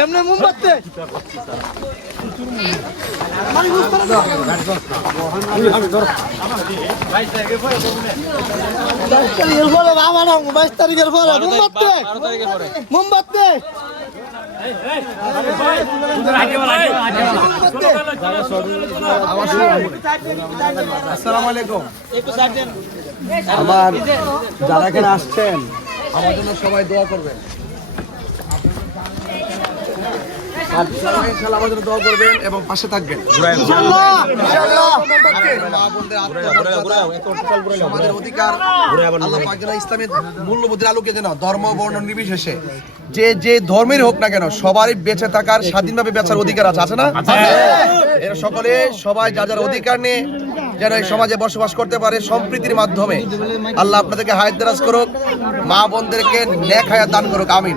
এমনি মোমবাতি। বাইশ তারিখের পরে বাবা বাইশ তারিখের পরে। মোমবাতি। মোমবাতি। আসসালামু আলাইকুম। আমার যারা এখানে আসছেন আমার জন্য সবাই দোয়া করবেন। আর সবাই ইনশাআল্লাহ আমার জন্য দোয়া করবেন এবং পাশে থাকবেন। ইনশাআল্লাহ সমাজের অধিকার আল্লাহ পাক যেন ইসলামের মূল্যবোধের আলোকে যেন ধর্ম বর্ণ নির্বিশেষে যে যে ধর্মের হোক না কেন সবারই বেঁচে থাকার স্বাধীনভাবে বেচার অধিকার আছে। আছে না? এরা সকলে সবাই যা যার অধিকার নিয়ে যেন এই সমাজে বসবাস করতে পারে সম্প্রীতির মাধ্যমে। আল্লাহ আপনাদেরকে হায়াত দারাজ করুক মা বোনদেরকে নেক হায়াত দান করুক। আমিন।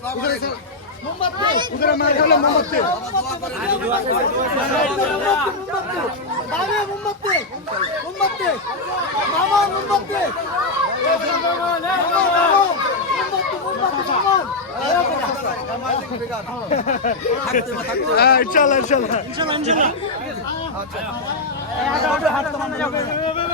সমাজের সান সাগু আমি তো যে ওয়াজ করি ব্যাপার নিয়ে বাবা মোমবাতি মোমবাতি মামা মোমবাতি ইনশাল্লাহ ইনশাল্লাহ ইনশাল্লাহ তোমরা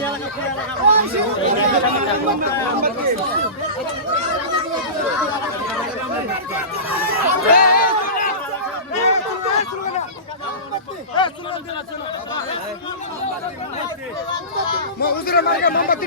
যাও না মোমবাতি মানুষ অতটা মোমবাতি